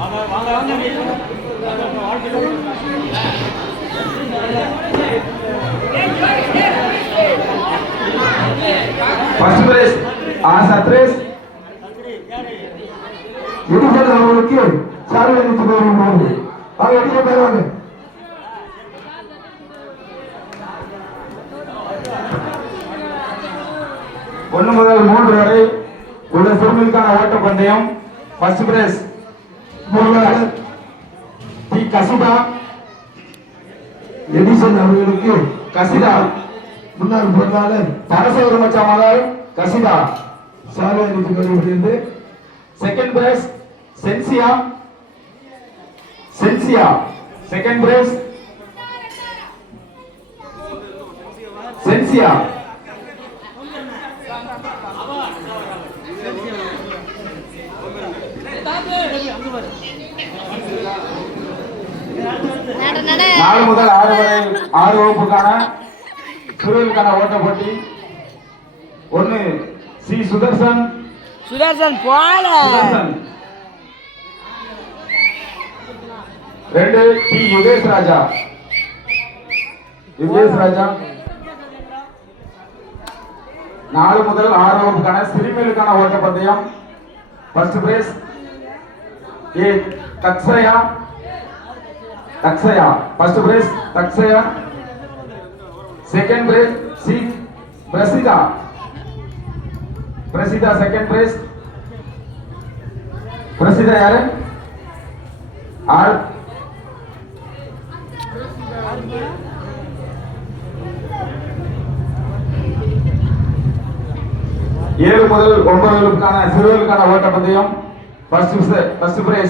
First prize சத்ரேஷ் Edison அவர்களுக்கு சார்பு அளித்து போயிருந்தாங்க. அவங்க எடிசன் போயிருவாங்க. ஒன்று முதல் 3 வரை உள்ள சிறுமிகளுக்கான ஓட்ட பந்தயம். First prize D Kasitha. Edison அவர்களுக்கு கசிதா முன்னாள் பொருளாளர் பரசவர மச்சாமலால் கசிதா சார்பு அளித்து போயிருந்தது. Second prize Sensiya. Second prize Sensiya. நாலு முதல் 6 வரை 6 வகுப்புக்கான சிறுவர்களுக்கான ஓட்ட போட்டி. 1 சி சுதர்சன். போல 2 டி யுகேஷ் ராஜா. 4 முதல் 6 வகுப்புக்கான சிறுமிகளுக்கான ஓட்ட பந்தயம். First prize A Dakshaya. First prize Dakshaya. Second prize C Prasitha. Second prize Prasitha யாரு? ஆர் 7 முதல் 9 வகுப்புக்கான சிறுவர்களுக்கான ஓட்ட பந்தயம். First price